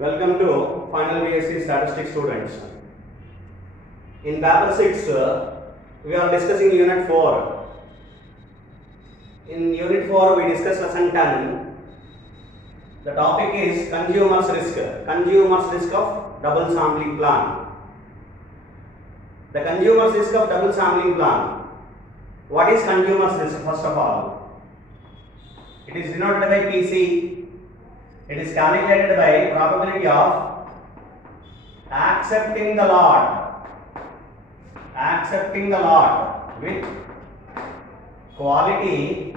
Welcome to final BSc Statistics students. In paper 6, we are discussing unit 4. In unit 4, we discuss lesson 10. The topic is consumer's risk of double sampling plan. The consumer's risk of double sampling plan. What is consumer's risk first of all? It is denoted by PC. It is calculated by probability of accepting the lot with quality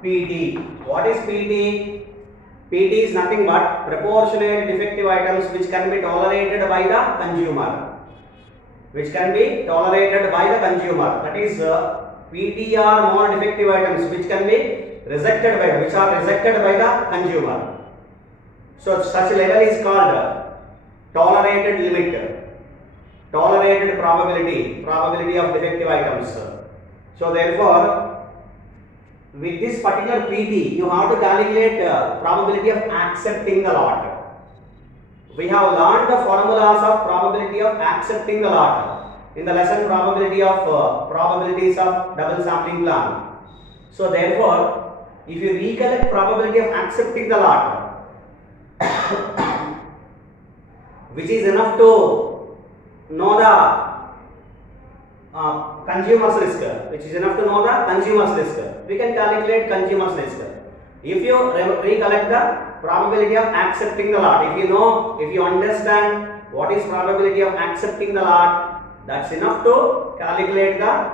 PT. What is PT? PT is nothing but proportionate defective items which can be tolerated by the consumer. That is, PT are more defective items which are rejected by the consumer. So such level is called tolerated limit, tolerated probability of defective items. So therefore, with this particular PT, you have to calculate probability of accepting the lot. We have learned the formulas of probability of accepting the lot in the lesson probabilities of double sampling plan. So therefore, if you recollect probability of accepting the lot, which is enough to know the consumer's risk, we can calculate consumer's risk. If you recollect the probability of accepting the lot, if you understand what is probability of accepting the lot, that's enough to calculate the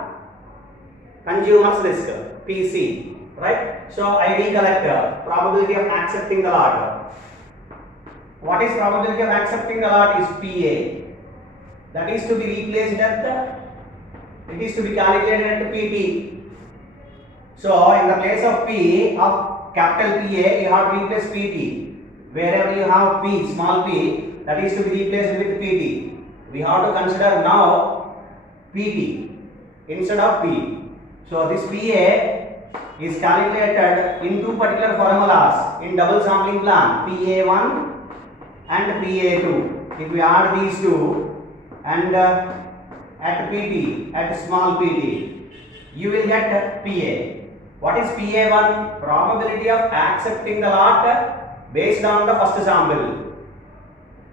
consumer's risk, PC, right? So I recollect probability of accepting the lot. What is probability of accepting the lot is PA. That is to be replaced it is to be calculated at PT. So in the place of P of capital PA, you have to replace PT. Wherever you have P, small p, that is to be replaced with PT. We have to consider now PT instead of P. So this PA is calculated in two particular formulas in double sampling plan, PA1 and PA2. If we add these two and at PT, at small pt, you will get PA. What is PA1? Probability of accepting the lot based on the first sample.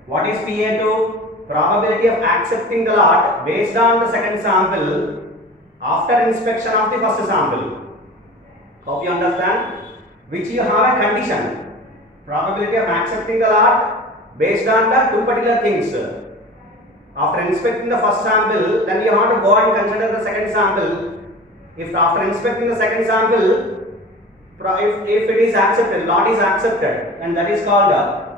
What is PA2? Probability of accepting the lot based on the second sample after inspection of the first sample. Hope you understand. Which you have a condition. Probability of accepting the lot based on the two particular things. After inspecting the first sample, then you have to go and consider the second sample. If after inspecting the second sample, if it is accepted, lot is accepted, and that is called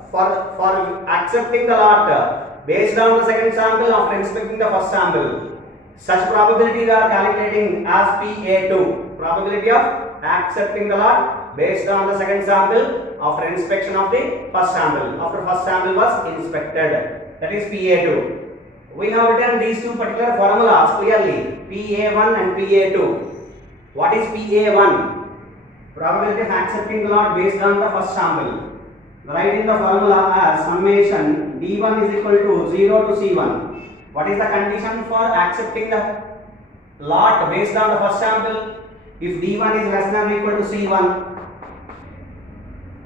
for accepting the lot based on the second sample after inspecting the first sample. Such probability we are calculating as PA2, probability of accepting the lot based on the second sample after inspection of the first sample, after first sample was inspected. That is PA2. We have written these two particular formulas clearly, PA1 and PA2. What is PA1? Probability of accepting the lot based on the first sample. Write in the formula as summation D1 is equal to 0 to C1. What is the condition for accepting the lot based on the first sample? If D1 is less than or equal to C1.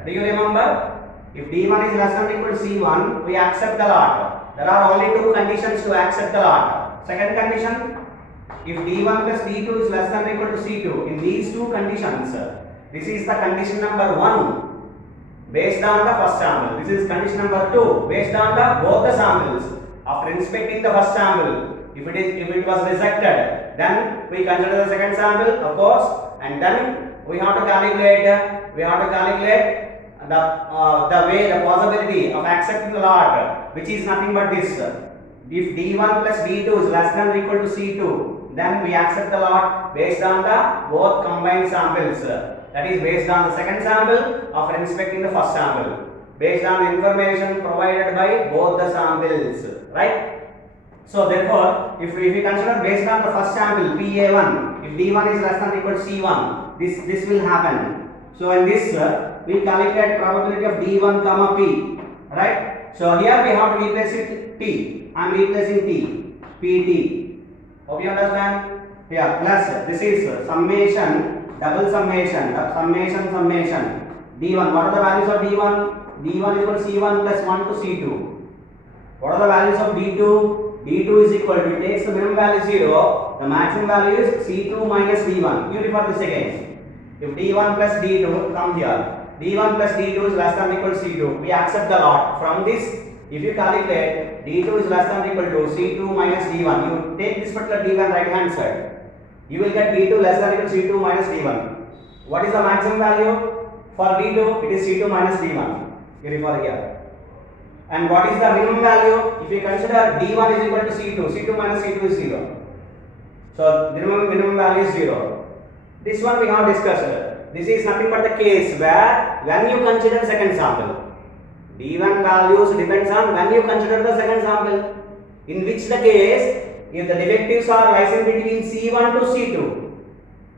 Do you remember? If D1 is less than or equal to C1, we accept the lot. There are only two conditions to accept the lot. Second condition, if D1 plus D2 is less than or equal to C2. In these two conditions, this is the condition number 1 based on the first sample. This is condition number 2 based on both the samples. After inspecting the first sample, if it was rejected, then we consider the second sample, of course, and then we have to calculate the possibility of accepting the lot, which is nothing but this. If D1 plus D2 is less than or equal to C2, then we accept the lot based on the both combined samples. That is based on the second sample after inspecting the first sample, based on the information provided by both the samples, right? So therefore, if we consider based on the first sample PA1, if D1 is less than or equal to C1, this will happen. So in this we calculate probability of D1 comma P. right? So here we have to replace it T. I am replacing T, PT. Hope you understand? Here plus this is summation, double summation, summation D1. What are the values of D1? D1 is equal to C1 plus 1 to C2. What are the values of D2? D2 is equal to, it takes the minimum value 0, the maximum value is C2 minus D1. You refer this again. If D1 plus D2 come here, D1 plus D2 is less than or equal to C2. We accept the lot. From this, if you calculate D2 is less than or equal to C2 minus D1, you take this particular D1 right hand side. You will get D2 less than or equal to C2 minus D1. What is the maximum value? For D2, it is C2 minus D1. You refer here. And what is the minimum value? If you consider D1 is equal to C2, C2 minus C2 is 0. So minimum value is 0. This one we have discussed. This is nothing but the case where when you consider second sample. D1 values depends on when you consider the second sample. In which the case, if the defectives are lying between C1 to C2,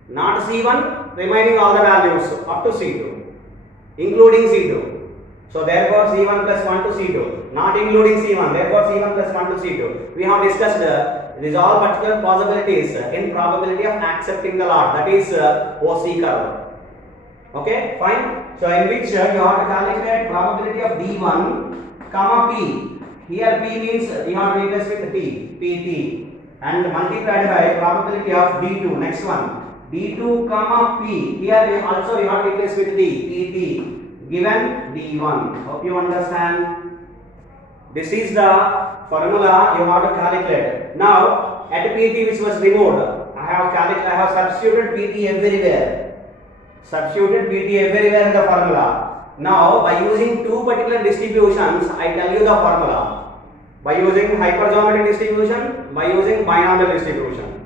not C1, remaining all the values up to C2, including C2. So therefore C1 plus 1 to C2, not including C1, therefore C1 plus 1 to C2. We have discussed these all particular possibilities in probability of accepting the lot, that is OC curve. Okay, fine. So in which you have to calculate probability of D1 comma P. Here P means you have to replace with T, PT, and multiplied by probability of D2. Next one, D2 comma P. Here also you have to replace with D, PT. Given D1. Hope you understand. This is the formula you have to calculate. Now at PT which was removed, I have substituted PT everywhere. Substituted PT everywhere in the formula. Now by using two particular distributions, I tell you the formula. By using hypergeometric distribution, by using binomial distribution.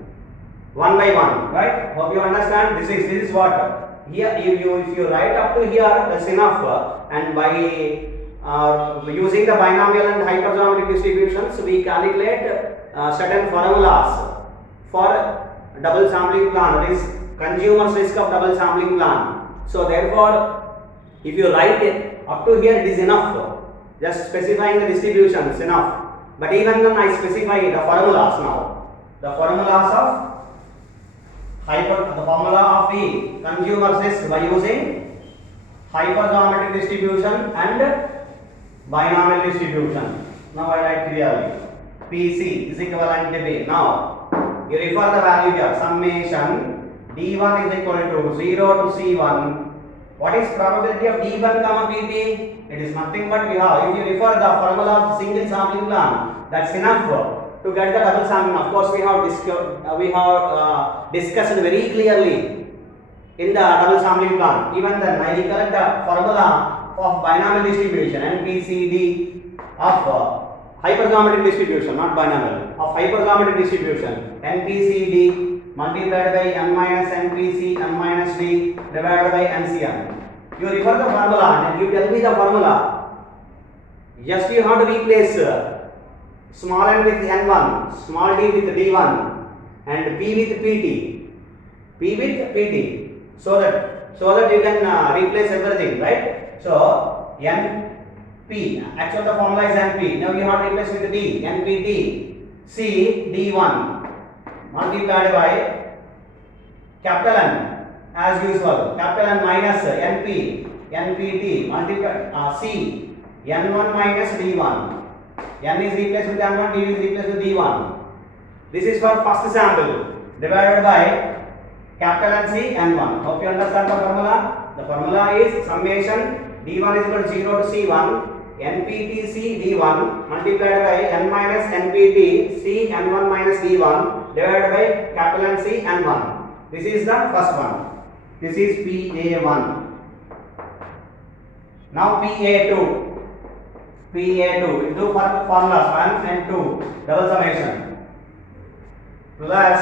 One by one, right? Hope you understand. This is what. Here, if you write up to here, that's enough. And by using the binomial and hypergeometric distributions, we calculate certain formulas for double sampling plan. That is consumer's risk of double sampling plan. So therefore, if you write it up to here, it is enough. Just specifying the distributions enough. But even then, I specify the formulas now. The formulas of the formula of the consumer's risk by using hypergeometric distribution and binomial distribution. Now I write clearly. PC is equivalent to B. Now you refer the value here. Summation D1 is equal to 0 to C1. What is probability of D1 comma PT? It is nothing but we have. If you refer the formula of single sampling plan, that's enough. To get the double sampling, of course, we have discussed very clearly in the double sampling plan. Even then, I recollect the formula of binomial distribution NPCD of hypergeometric distribution, not binomial, of hypergeometric distribution NPCD multiplied by n minus NPC n minus D divided by NCN. You refer the formula and you tell me the formula. Just you have to replace small n with n1, small d with d1, and p with pt, so that you can replace everything, right? So np, actually the formula is np. Now you have to replace with d, npt, c d1 multiplied by capital N as usual, capital N minus npt multiplied c n1 minus d1. N is replaced with N1, D is replaced with D1. This is for first sample divided by capital NC N1. Hope you understand the formula. The formula is summation D1 is equal to 0 to C1 NPT C D1 multiplied by N minus NPT C N1 minus D1 divided by capital NC N1. This is the first one. This is PA1. Now PA2. PA2, do formulas 1 and 2, double summation plus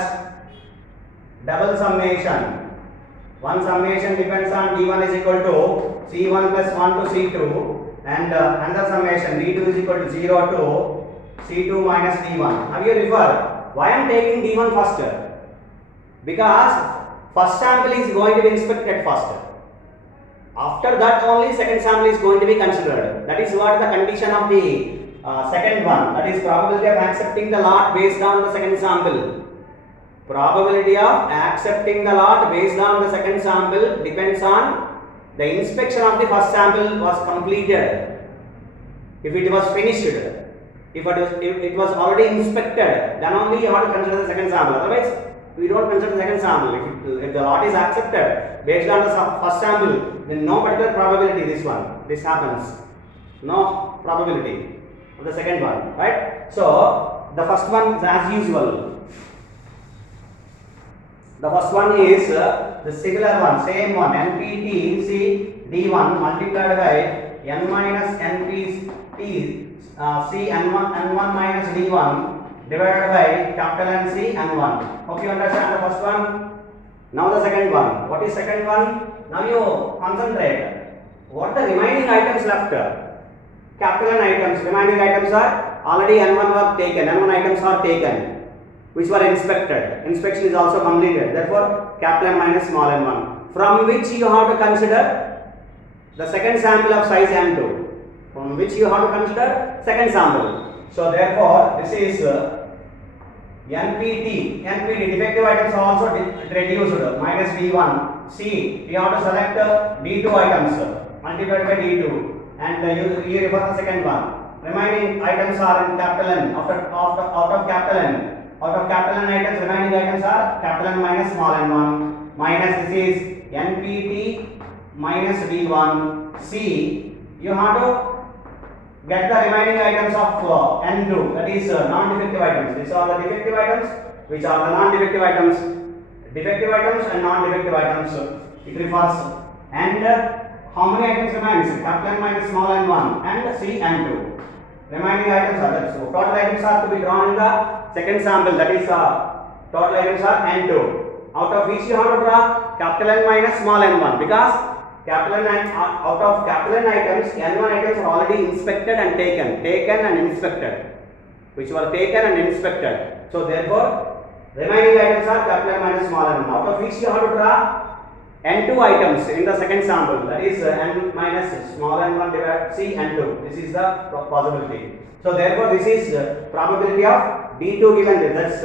double summation. One summation depends on D1 is equal to C1 plus 1 to C2 and another summation D2 is equal to 0 to C2 minus D1. Have you referred? Why I am taking D1 first? Because first sample is going to be inspected first. After that only second sample is going to be considered. That is what the condition of the second one. That is probability of accepting the lot based on the second sample. Probability of accepting the lot based on the second sample depends on the inspection of the first sample was completed. If it was finished, if it was already inspected, then only you have to consider the second sample. Otherwise, we don't consider the second sample. If the lot is accepted based on the first sample, then no particular probability this happens. No probability of the second one, right? So the first one is as usual. The first one is the similar one, same one, NPT C D1 multiplied by N minus NP C N1 minus D1 divided by capital N C N1. Hope you understand the first one. Now the second one. What is second one? Now you concentrate. What the remaining items left? Capital N items. Remaining items are already N1 were taken. N1 items are taken, which were inspected. Inspection is also completed. Therefore, capital N minus small n1, from which you have to consider the second sample of size n2. From which you have to consider second sample. So therefore, this is NPT defective items are also reduced minus D1. C, we have to select D2 items multiplied by D2, and you refer the second one. Remaining items are in capital N. Out of capital N. Out of capital N items, remaining items are capital N minus small n1, minus this is NPT minus D1. C, you have to get the remaining items of N2, that is non-defective items. These are the defective items, which are the non-defective items. Defective items and non-defective items, it refers. And how many items remains? Capital N minus small n1 and C N2. Remaining items are that. So total items are to be drawn in the second sample, that is total items are N2. Out of which you have to draw capital N minus small n1, because capital N, out of capital N items, N1 items are already inspected and taken and inspected, which were taken and inspected. So therefore, remaining items are capital N minus small n1, out of which you have to draw N2 items in the second sample, that is N minus small n1 divided C N2. This is the possibility. So therefore, this is probability of D2 given this, that's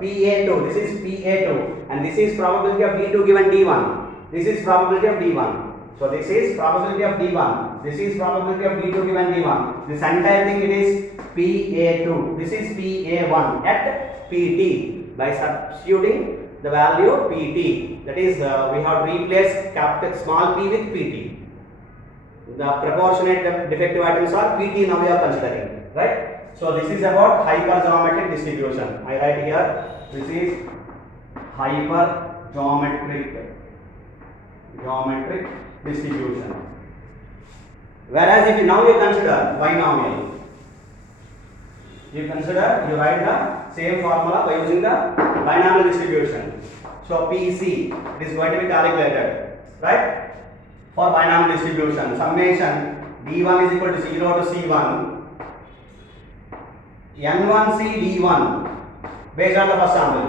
PA2. This is PA2, and this is probability of D2 given D1. This is probability of D1. So this is probability of D1. This is probability of D2 given D1. This entire thing it is PA2. This is PA1 at PT by substituting the value PT. That is we have replaced capital small p with PT. The proportionate defective items are PT now we are considering, right? So this is about hypergeometric distribution. I write here, this is hypergeometric distribution. Whereas if you now you consider binomial, you write the same formula by using the binomial distribution. So PC, it is going to be calculated, right? For binomial distribution, summation D1 is equal to 0 to C1 N1C D1 based on the first sample.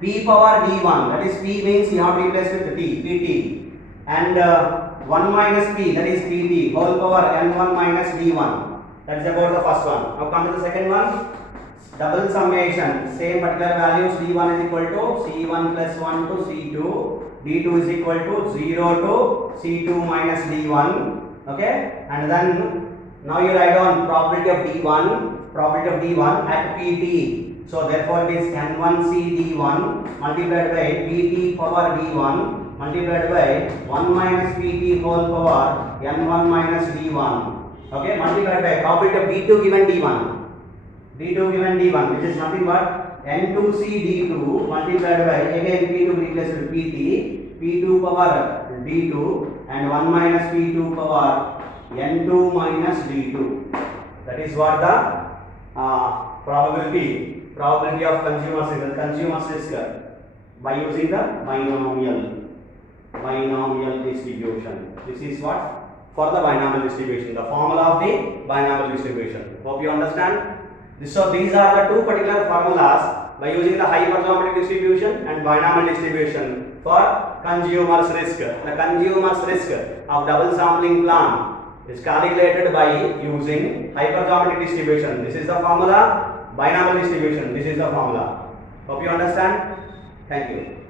P power D1, that is P means you have to replace with T, PT, and 1 minus P, that is PT, whole power N1 minus D1. That is about the first one. Now come to the second one. Double summation, same particular values. D1 is equal to C1 plus 1 to C2. D2 is equal to 0 to C2 minus D1. Okay, and then now you write down probability of D1 at PT. So therefore it is N1C D1 multiplied by PT power D1 multiplied by 1 minus PT whole power N1 minus D1. Okay, multiplied by probability of D2 given D1, which is nothing but N2C D2 multiplied by again P2 replaced with PT, P2 power D2 and 1 minus P2 power N2 minus D2. That is what the probability of consumer's risk by using the binomial distribution. This is what for the binomial distribution, the formula of the binomial distribution. Hope you understand. So these are the two particular formulas by using the hypergeometric distribution and binomial distribution for consumer's risk. The consumer's risk of double sampling plan is calculated by using hypergeometric distribution. This is the formula. Binomial distribution. This is the formula. Hope you understand. Thank you.